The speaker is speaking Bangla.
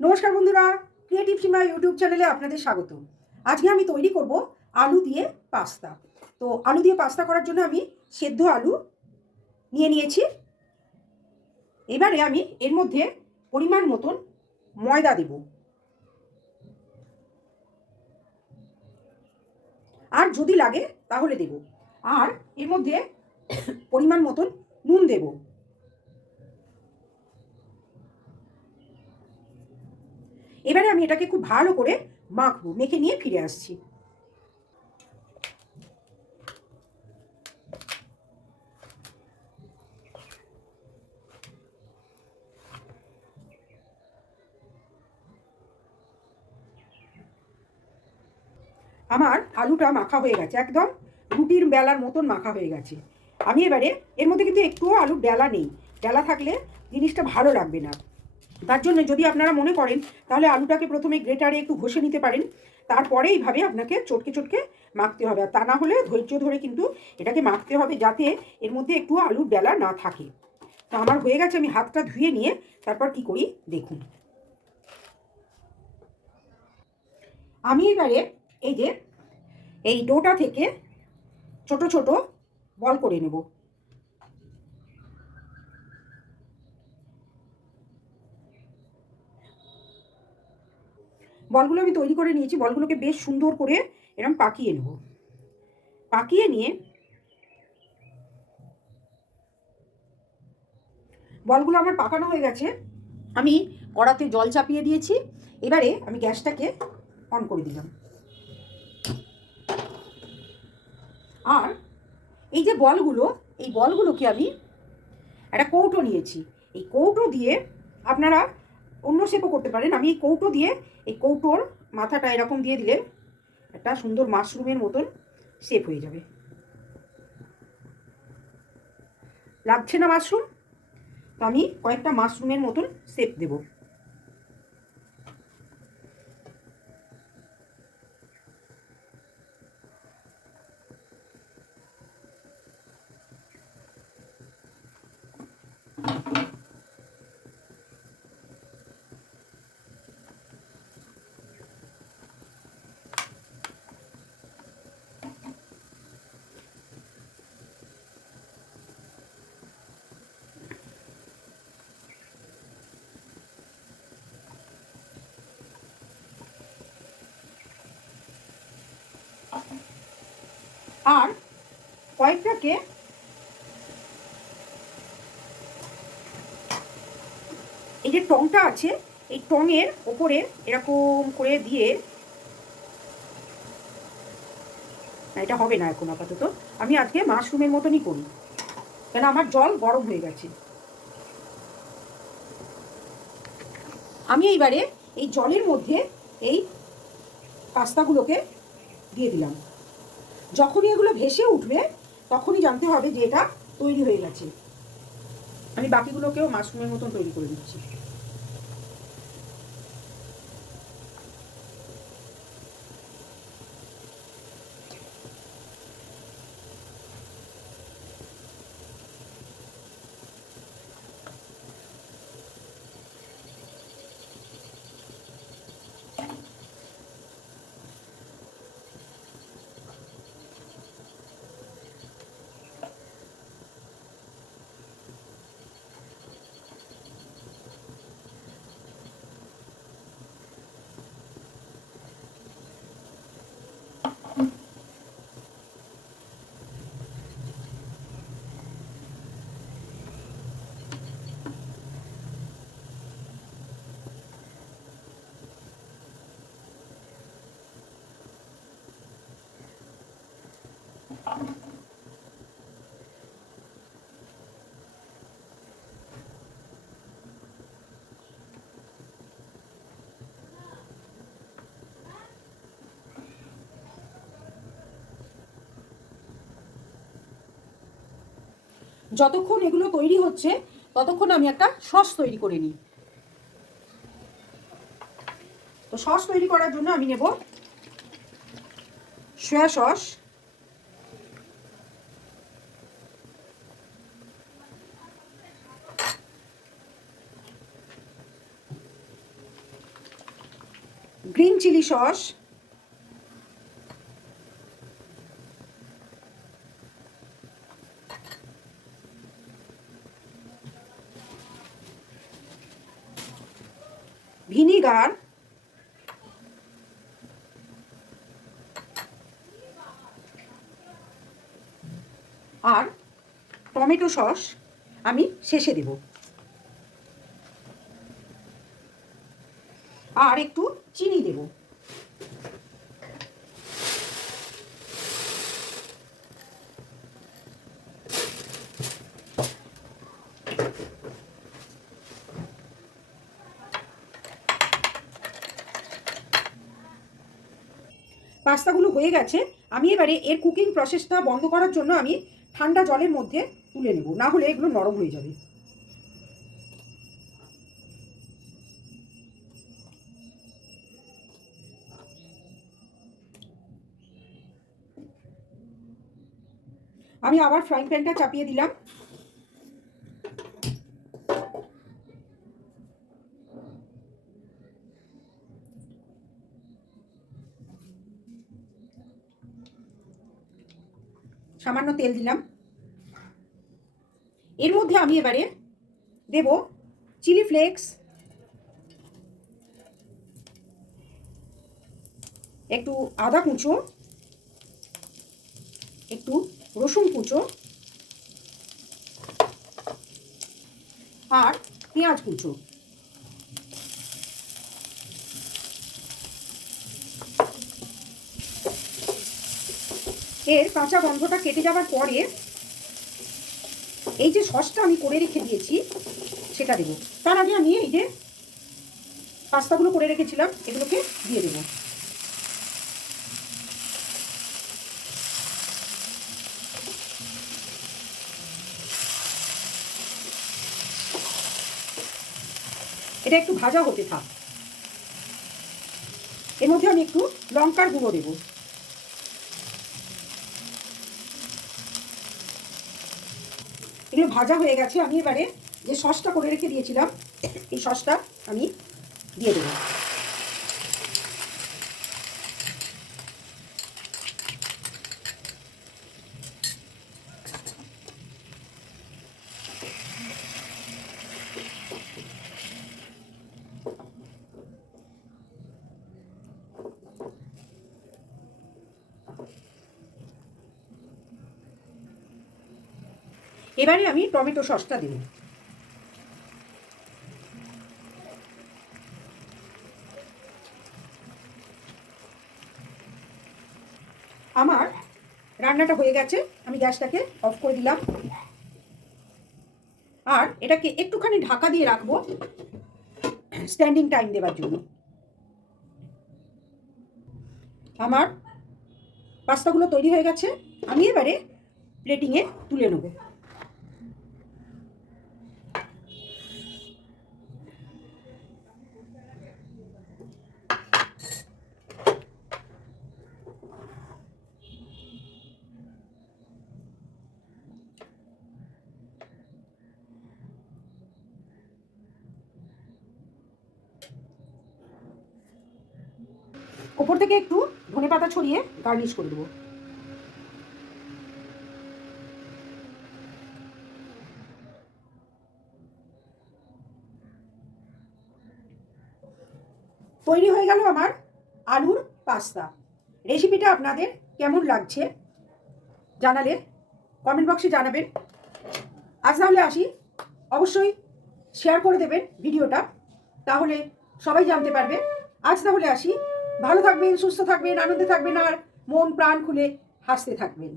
নমস্কার বন্ধুরা ক্রিয়েটিভ সীমা ইউটিউব চ্যানেলে আপনাদের স্বাগত আজকে আমি তৈরি করব আলু দিয়ে পাস্তা। তো আলু দিয়ে পাস্তা করার জন্য আমি সেদ্ধ আলু নিয়ে নিয়েছি। এবারে আমি এর মধ্যে পরিমাণ মতন ময়দা দেব। আর যদি লাগে তাহলে দেব। আর এর মধ্যে পরিমাণ মতন নুন দেবো। এবারে আমি এটাকে খুব ভালো করে মাখবো, মেখে নিয়ে ফিরে আসছি। আমার আলুটা মাখা হয়ে গেছে, একদম রুটির বেলার মতন মাখা হয়ে গেছে। আমি এবারে, এর মধ্যে কিন্তু একটুও আলুর ডেলা নেই। ডেলা থাকলে জিনিসটা ভালো লাগবে না। তার জন্য যদি আপনারা মনে করেন, তাহলে আলুটাকে প্রথমে গ্রেটারে একটু ঘষে নিতে পারেন। তারপরে এইভাবে আপনাকে চটকে চটকে মাখতে হবে। আর তা না হলে ধৈর্য ধরে কিন্তু এটাকে মাখতে হবে যাতে এর মধ্যে একটু আলুর বেলা না থাকে। তা আমার হয়ে গেছে, আমি হাতটা ধুয়ে নিয়ে তারপর কি করি দেখুন। আমি এবারে এই যে, এই ডোটা থেকে ছোট ছোট বল করে নেব। বলগুলো আমি তৈরি করে নিয়েছি, বলগুলোকে বেশ সুন্দর করে এরকম পাকিয়ে নেব। পাকিয়ে নিয়ে বলগুলো আমার পাকানো হয়ে গেছে। আমি কড়াতে জল চাপিয়ে দিয়েছি। এবারে আমি গ্যাসটাকে অন করে দিলাম। আর এই যে বলগুলো, এই বলগুলোকে আমি একটা কৌটো নিয়েছি। এই কৌটো দিয়ে আপনারা অন্য শেপও করতে পারেন। আমি এই কৌটো দিয়ে, এই কৌটোর মাথাটা এরকম দিয়ে দিলে একটা সুন্দর মাশরুমের মতন শেপ হয়ে যাবে। লাগছে না মাশরুম তো আমি কয়েকটা মাশরুমের মতন শেপ দেব। আর কয়েকটাকে এই যে টংটা আছে, এই টঙের ওপরে এরকম করে দিয়ে এটা হবে না এখন আপাতত। আমি আজকে মাশরুমের মতনই করি, কেন আমার জল গরম হয়ে গেছে। আমি এইবারে এই জলের মধ্যে এই পাস্তাগুলোকে দিয়ে দিলাম। যখনই এগুলো ভেসে উঠবে, তখনই জানতে হবে যে এটা তৈরি হয়ে গেছে। আমি বাকিগুলোকেও মাশরুমের মতন তৈরি করে দিচ্ছি। যতক্ষণ এগুলো তৈরি হচ্ছে, ততক্ষণ আমি একটা সস তৈরি করে নিই। তো সস তৈরি করার জন্য আমি নেব soya sauce. Green chilli sauce. আর টমেটো সস আমি শেষে দেব। আর একটু চিনি দেব। পাস্তাগুলো হয়ে গেছে। আমি এবারে এর কুকিং প্রসেসটা বন্ধ করার জন্য আমি ঠান্ডা জলের মধ্যে তুলে নেব, না হলে এগুলো নরম হয়ে যাবে। আমি আবার ফ্রাইং প্যানটা চাপিয়ে দিলাম। সামান্য তেল দিলাম। এর মধ্যে আমি এবারে দেব চিলি ফ্লেক্স। একটু আদা কুচো। একটু রসুন কুচো। আর পেঁয়াজ কুচো। এর কাঁচা গন্ধটা কেটে যাওয়ার পরে এই যে সসটা আমি করে রেখে দিয়েছি, সেটা দেবো। তার আগে আমি এই যে পাস্তাগুলো করে রেখেছিলাম, এগুলোকে দিয়ে দেবো। এটা একটু ভাজা হতে থাক। এর মধ্যে আমি একটু লঙ্কার গুঁড়ো দেবো। এগুলো ভাজা হয়ে গেছে। আমি এবারে যে সসটা করে রেখে দিয়েছিলাম, এই সসটা আমি দিয়ে দেবো। এবারে আমি টমেটো সসটা দেব। আমার রান্নাটা হয়ে গেছে, আমি গ্যাসটাকে অফ করে দিলাম। আর এটাকে একটুখানি ঢাকা দিয়ে রাখব স্ট্যান্ডিং টাইম দেওয়ার জন্য। আমার পাস্তাগুলো তৈরি হয়ে গেছে, আমি এবারে প্লেটিংয়ে তুলে নেব। ওপর থেকে একটু ধনে পাতা ছড়িয়ে গার্নিশ করে দেবো। তৈরি হয়ে গেল আমার আলুর পাস্তা। রেসিপিটা আপনাদের কেমন লাগছে জানালে কমেন্ট বক্সে জানাবেন। আজ তাহলে আসি। অবশ্যই শেয়ার করে দেবেন ভিডিওটা। তাহলে সবাই জানতে পারবে। আজ তাহলে আসি। ভালো থাকবেন সুস্থ থাকবেন আনন্দে থাকবেন আর মন প্রাণ খুলে হাসতে থাকবেন।